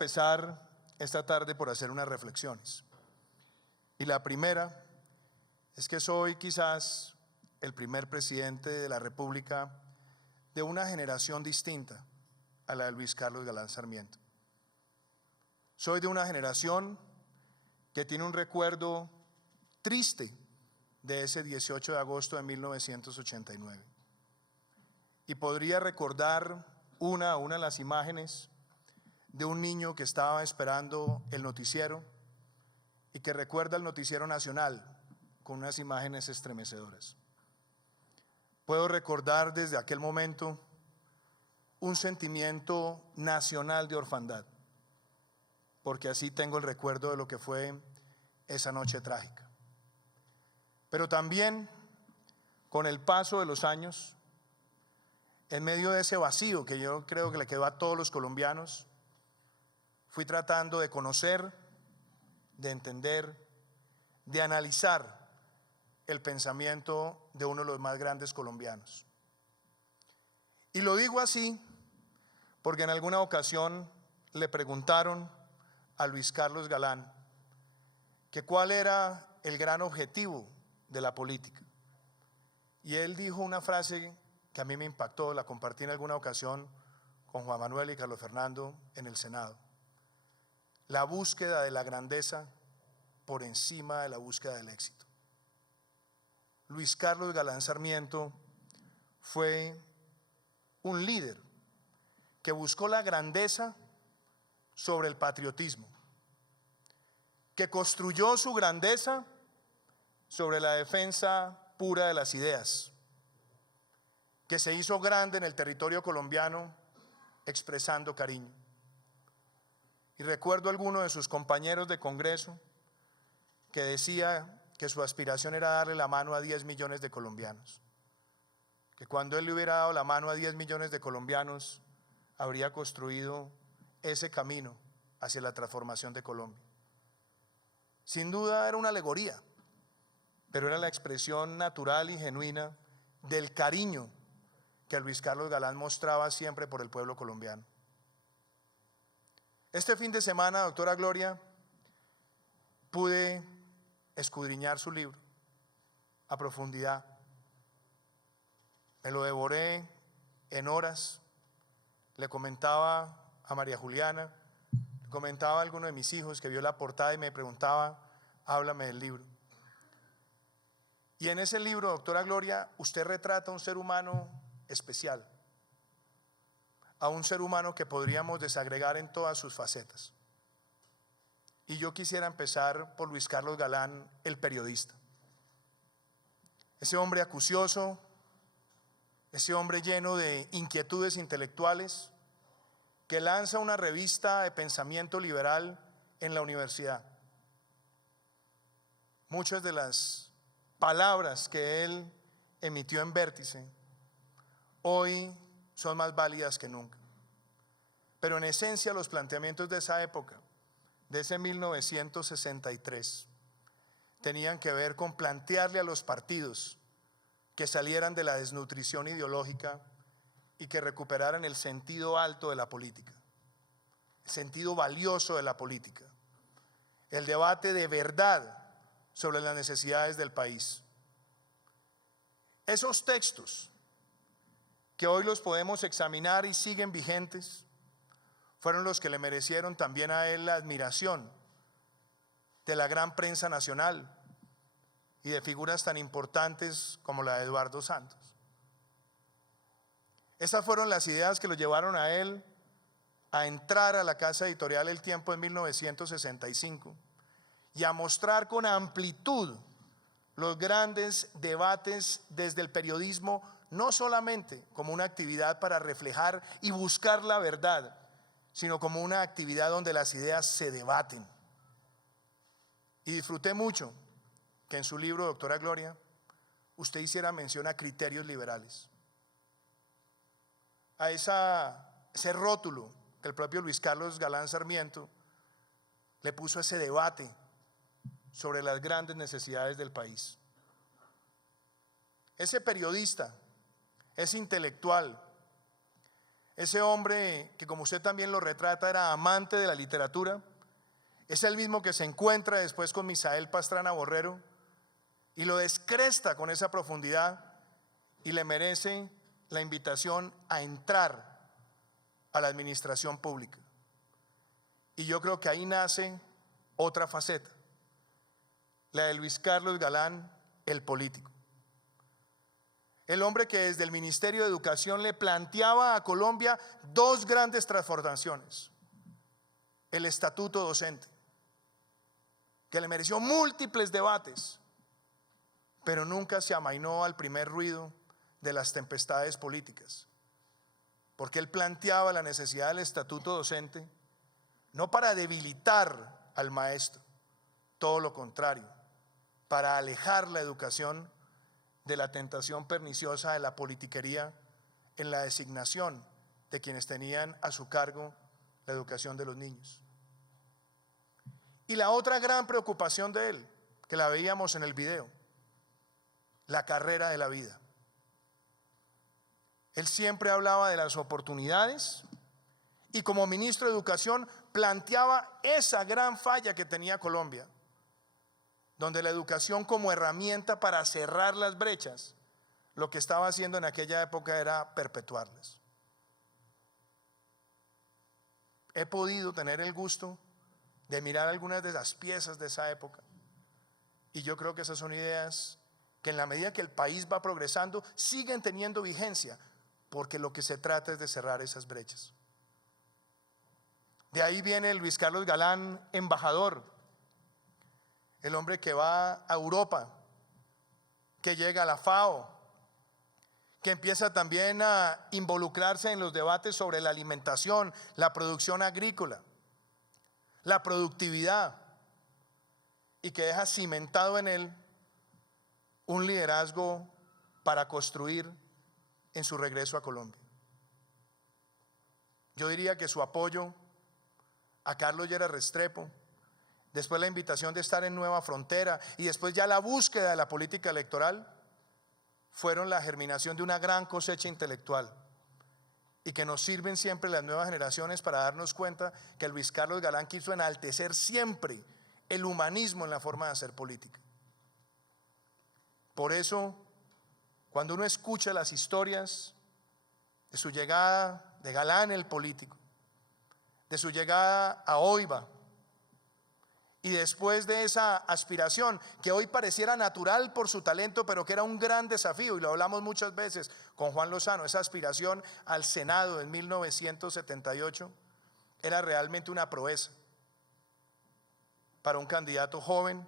empezar esta tarde por hacer unas reflexiones. Y la primera es que soy quizás el primer presidente de la República de una generación distinta a la de Luis Carlos Galán Sarmiento. Soy de una generación que tiene un recuerdo triste de ese 18 de agosto de 1989. Y podría recordar una a una las imágenes de un niño que estaba esperando el noticiero y que recuerda el noticiero nacional con unas imágenes estremecedoras. Puedo recordar desde aquel momento un sentimiento nacional de orfandad, porque así tengo el recuerdo de lo que fue esa noche trágica. Pero también, con el paso de los años, en medio de ese vacío que yo creo que le quedó a todos los colombianos, fui tratando de conocer, de entender, de analizar el pensamiento de uno de los más grandes colombianos. Y lo digo así porque en alguna ocasión le preguntaron a Luis Carlos Galán que cuál era el gran objetivo de la política. Y él dijo una frase que a mí me impactó, la compartí en alguna ocasión con Juan Manuel y Carlos Fernando en el Senado: la búsqueda de la grandeza por encima de la búsqueda del éxito. Luis Carlos Galán Sarmiento fue un líder que buscó la grandeza sobre el patriotismo, que construyó su grandeza sobre la defensa pura de las ideas, que se hizo grande en el territorio colombiano expresando cariño. Y recuerdo a alguno de sus compañeros de Congreso que decía que su aspiración era darle la mano a 10 millones de colombianos, que cuando él le hubiera dado la mano a 10 millones de colombianos habría construido ese camino hacia la transformación de Colombia. Sin duda era una alegoría, pero era la expresión natural y genuina del cariño que Luis Carlos Galán mostraba siempre por el pueblo colombiano. Este fin de semana, doctora Gloria, pude escudriñar su libro a profundidad. Me lo devoré en horas. Le comentaba a María Juliana, le comentaba a alguno de mis hijos que vio la portada y me preguntaba: háblame del libro. Y en ese libro, doctora Gloria, usted retrata a un ser humano especial, a un ser humano que podríamos desagregar en todas sus facetas. Y yo quisiera empezar por Luis Carlos Galán, el periodista. Ese hombre acucioso, ese hombre lleno de inquietudes intelectuales, que lanza una revista de pensamiento liberal en la universidad. Muchas de las palabras que él emitió en Vértice hoy son más válidas que nunca. Pero en esencia los planteamientos de esa época, de ese 1963, tenían que ver con plantearle a los partidos que salieran de la desnutrición ideológica y que recuperaran el sentido alto de la política, el sentido valioso de la política, el debate de verdad sobre las necesidades del país. Esos textos, que hoy los podemos examinar y siguen vigentes, fueron los que le merecieron también a él la admiración de la gran prensa nacional y de figuras tan importantes como la de Eduardo Santos. Esas fueron las ideas que lo llevaron a él a entrar a la casa editorial El Tiempo en 1965 y a mostrar con amplitud los grandes debates desde el periodismo, no solamente como una actividad para reflejar y buscar la verdad, sino como una actividad donde las ideas se debaten. Y disfruté mucho que en su libro, doctora Gloria, usted hiciera mención a criterios liberales, a ese rótulo que el propio Luis Carlos Galán Sarmiento le puso a ese debate sobre las grandes necesidades del país. Ese periodista, ese intelectual, ese hombre que, como usted también lo retrata, era amante de la literatura, es el mismo que se encuentra después con Misael Pastrana Borrero y lo descresta con esa profundidad y le merece la invitación a entrar a la administración pública. Y yo creo que ahí nace otra faceta, la de Luis Carlos Galán, el político. El hombre que desde el Ministerio de Educación le planteaba a Colombia dos grandes transformaciones: el estatuto docente, que le mereció múltiples debates, pero nunca se amainó al primer ruido de las tempestades políticas, porque él planteaba la necesidad del estatuto docente no para debilitar al maestro, todo lo contrario, para alejar la educación de la tentación perniciosa de la politiquería en la designación de quienes tenían a su cargo la educación de los niños. Y la otra gran preocupación de él, que la veíamos en el video, la carrera de la vida. Él siempre hablaba de las oportunidades y como ministro de Educación planteaba esa gran falla que tenía Colombia, donde la educación como herramienta para cerrar las brechas, lo que estaba haciendo en aquella época era perpetuarlas. He podido tener el gusto de mirar algunas de las piezas de esa época y yo creo que esas son ideas que en la medida que el país va progresando siguen teniendo vigencia, porque lo que se trata es de cerrar esas brechas. De ahí viene Luis Carlos Galán, embajador, el hombre que va a Europa, que llega a la FAO, que empieza también a involucrarse en los debates sobre la alimentación, la producción agrícola, la productividad, y que deja cimentado en él un liderazgo para construir en su regreso a Colombia. Yo diría que su apoyo a Carlos Lleras Restrepo, después la invitación de estar en Nueva Frontera y después ya la búsqueda de la política electoral, fueron la germinación de una gran cosecha intelectual y que nos sirven siempre las nuevas generaciones para darnos cuenta que Luis Carlos Galán quiso enaltecer siempre el humanismo en la forma de hacer política. Por eso, cuando uno escucha las historias de su llegada de Galán el político, de su llegada a Oiva, y después de esa aspiración que hoy pareciera natural por su talento, pero que era un gran desafío, y lo hablamos muchas veces con Juan Lozano, esa aspiración al Senado en 1978 era realmente una proeza para un candidato joven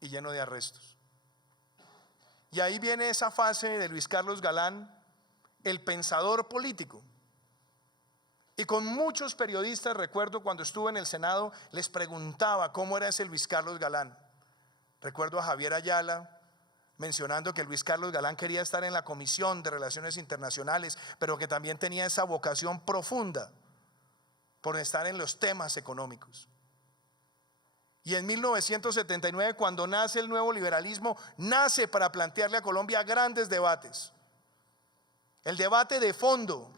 y lleno de arrestos. Y ahí viene esa fase de Luis Carlos Galán, el pensador político. Y con muchos periodistas, recuerdo cuando estuve en el Senado, les preguntaba cómo era ese Luis Carlos Galán. Recuerdo a Javier Ayala mencionando que Luis Carlos Galán quería estar en la Comisión de Relaciones Internacionales, pero que también tenía esa vocación profunda por estar en los temas económicos. Y en 1979, cuando nace el nuevo liberalismo, nace para plantearle a Colombia grandes debates. El debate de fondo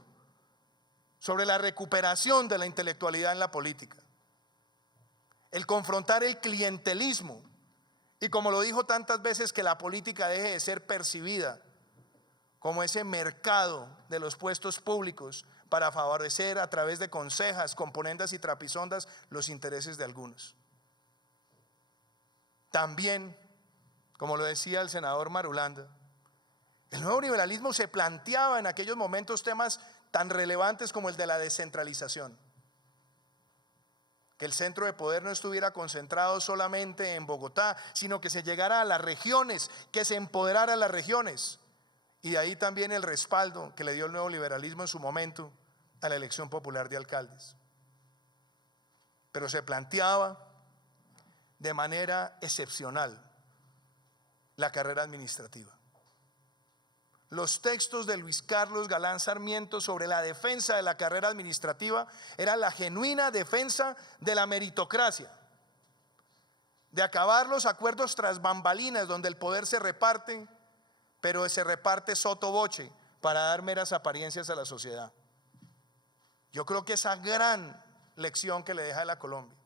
sobre la recuperación de la intelectualidad en la política, el confrontar el clientelismo y, como lo dijo tantas veces, que la política deje de ser percibida como ese mercado de los puestos públicos para favorecer a través de consejas, componendas y trapisondas los intereses de algunos. También, como lo decía el senador Marulanda, el nuevo liberalismo se planteaba en aquellos momentos temas tan relevantes como el de la descentralización, que el centro de poder no estuviera concentrado solamente en Bogotá, sino que se llegara a las regiones, que se empoderara a las regiones, y de ahí también el respaldo que le dio el nuevo liberalismo en su momento a la elección popular de alcaldes. Pero se planteaba de manera excepcional la carrera administrativa. Los textos de Luis Carlos Galán Sarmiento sobre la defensa de la carrera administrativa era la genuina defensa de la meritocracia, de acabar los acuerdos tras bambalinas donde el poder se reparte, pero se reparte sotto voce para dar meras apariencias a la sociedad. Yo creo que esa gran lección que le deja a la Colombia,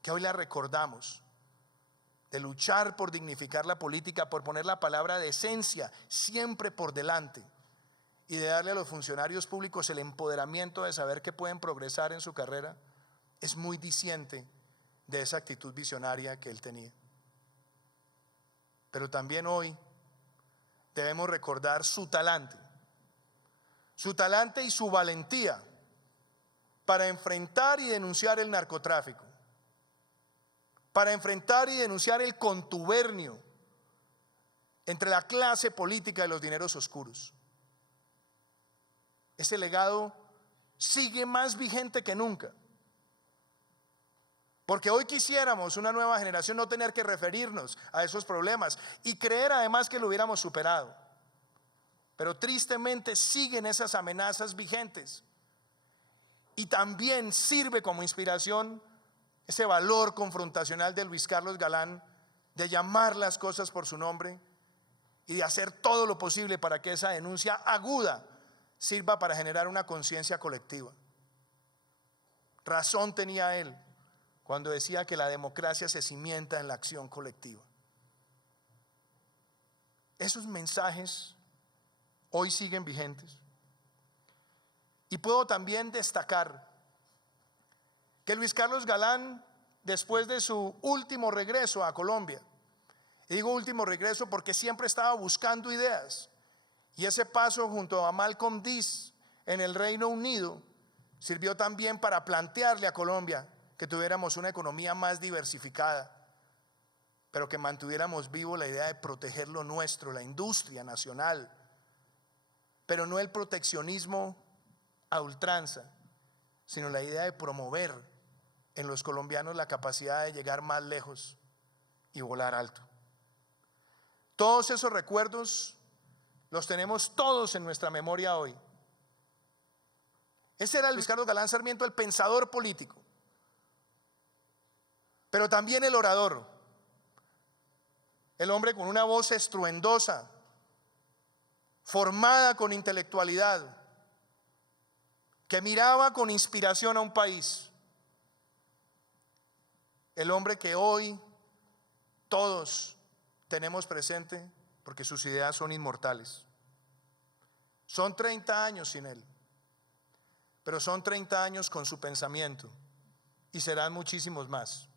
que hoy la recordamos, de luchar por dignificar la política, por poner la palabra decencia siempre por delante y de darle a los funcionarios públicos el empoderamiento de saber que pueden progresar en su carrera, es muy diciente de esa actitud visionaria que él tenía. Pero también hoy debemos recordar su talante y su valentía para enfrentar y denunciar el narcotráfico, para enfrentar y denunciar el contubernio entre la clase política y los dineros oscuros. Ese legado sigue más vigente que nunca, porque hoy quisiéramos una nueva generación no tener que referirnos a esos problemas y creer además que lo hubiéramos superado, pero tristemente siguen esas amenazas vigentes. Y también sirve como inspiración ese valor confrontacional de Luis Carlos Galán, de llamar las cosas por su nombre y de hacer todo lo posible para que esa denuncia aguda sirva para generar una conciencia colectiva. Razón tenía él cuando decía que la democracia se cimienta en la acción colectiva. Esos mensajes hoy siguen vigentes. Y puedo también destacar que Luis Carlos Galán, después de su último regreso a Colombia, y digo último regreso porque siempre estaba buscando ideas, y ese paso junto a Malcolm Dees en el Reino Unido sirvió también para plantearle a Colombia que tuviéramos una economía más diversificada, pero que mantuviéramos vivo la idea de proteger lo nuestro, la industria nacional, pero no el proteccionismo a ultranza, sino la idea de promover en los colombianos la capacidad de llegar más lejos y volar alto. Todos esos recuerdos los tenemos todos en nuestra memoria hoy. Ese era Luis Carlos Galán Sarmiento, el pensador político, pero también el orador, el hombre con una voz estruendosa, formada con intelectualidad, que miraba con inspiración a un país, el hombre que hoy todos tenemos presente porque sus ideas son inmortales. Son 30 años sin él, pero son 30 años con su pensamiento y serán muchísimos más,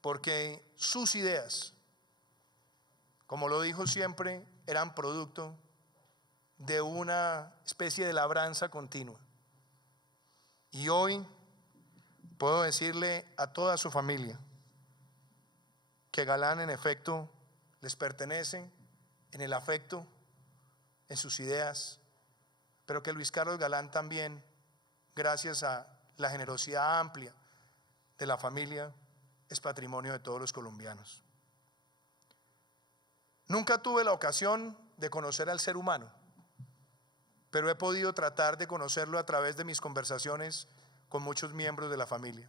porque sus ideas, como lo dijo siempre, eran producto de una especie de labranza continua. Y hoy puedo decirle a toda su familia que Galán en efecto les pertenece en el afecto, en sus ideas, pero que Luis Carlos Galán también, gracias a la generosidad amplia de la familia, es patrimonio de todos los colombianos. Nunca tuve la ocasión de conocer al ser humano, pero he podido tratar de conocerlo a través de mis conversaciones con muchos miembros de la familia.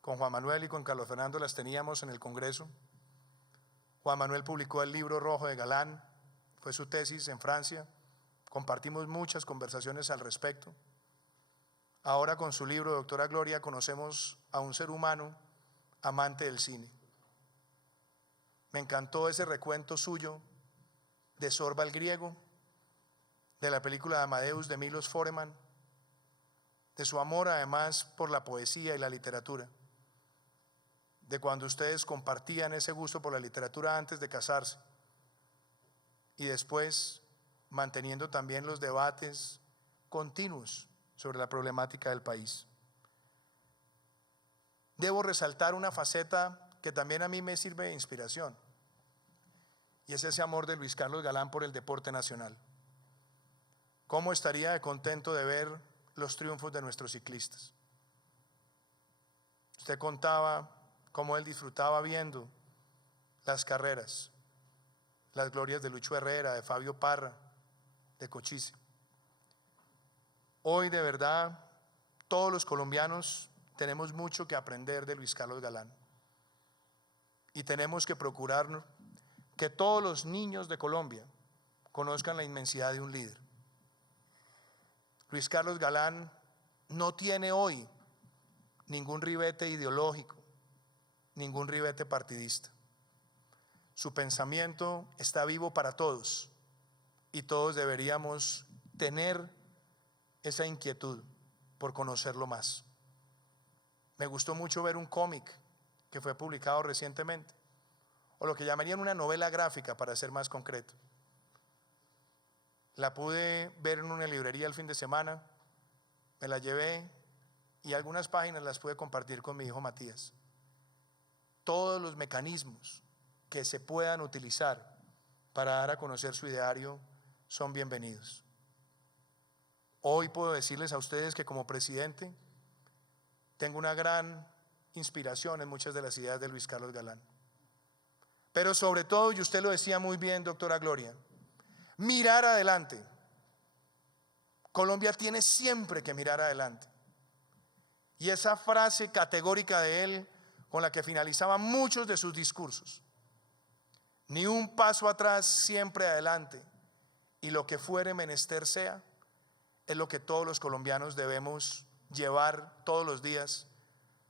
Con Juan Manuel y con Carlos Fernando las teníamos en el Congreso. Juan Manuel publicó el libro rojo de Galán, fue su tesis en Francia. Compartimos muchas conversaciones al respecto. Ahora con su libro, Doctora Gloria, conocemos a un ser humano amante del cine. Me encantó ese recuento suyo de Sorba el Griego, de la película de Amadeus de Milos Forman, de su amor además por la poesía y la literatura, de cuando ustedes compartían ese gusto por la literatura antes de casarse y después manteniendo también los debates continuos sobre la problemática del país. Debo resaltar una faceta que también a mí me sirve de inspiración, y es ese amor de Luis Carlos Galán por el deporte nacional. ¿Cómo estaría de contento de ver los triunfos de nuestros ciclistas? Usted contaba cómo él disfrutaba viendo las carreras, las glorias de Lucho Herrera, de Fabio Parra, de Cochise. Hoy de verdad todos los colombianos tenemos mucho que aprender de Luis Carlos Galán y tenemos que procurar que todos los niños de Colombia conozcan la inmensidad de un líder. Luis Carlos Galán no tiene hoy ningún ribete ideológico, ningún ribete partidista. Su pensamiento está vivo para todos y todos deberíamos tener esa inquietud por conocerlo más. Me gustó mucho ver un cómic que fue publicado recientemente, o lo que llamarían una novela gráfica para ser más concreto. La pude ver en una librería el fin de semana, me la llevé y algunas páginas las pude compartir con mi hijo Matías. Todos los mecanismos que se puedan utilizar para dar a conocer su ideario son bienvenidos. Hoy puedo decirles a ustedes que como presidente tengo una gran inspiración en muchas de las ideas de Luis Carlos Galán. Pero sobre todo, y usted lo decía muy bien, doctora Gloria, mirar adelante. Colombia tiene siempre que mirar adelante. Y esa frase categórica de él, con la que finalizaba muchos de sus discursos: ni un paso atrás, siempre adelante, y lo que fuere menester sea, es lo que todos los colombianos debemos llevar todos los días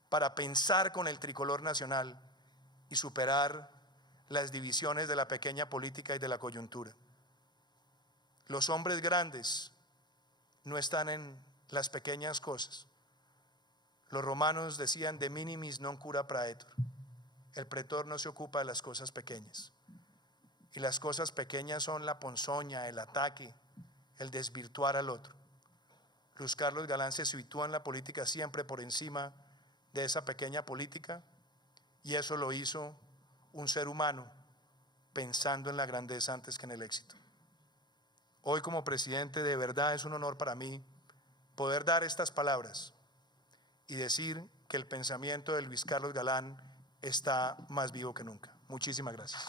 para pensar con el tricolor nacional y superar las divisiones de la pequeña política y de la coyuntura. Los hombres grandes no están en las pequeñas cosas. Los romanos decían de minimis non cura praetor. El pretor no se ocupa de las cosas pequeñas. Y las cosas pequeñas son la ponzoña, el ataque, el desvirtuar al otro. Luis Carlos Galán se sitúa en la política siempre por encima de esa pequeña política, y eso lo hizo un ser humano pensando en la grandeza antes que en el éxito. Hoy como presidente de verdad es un honor para mí poder dar estas palabras y decir que el pensamiento de Luis Carlos Galán está más vivo que nunca. Muchísimas gracias.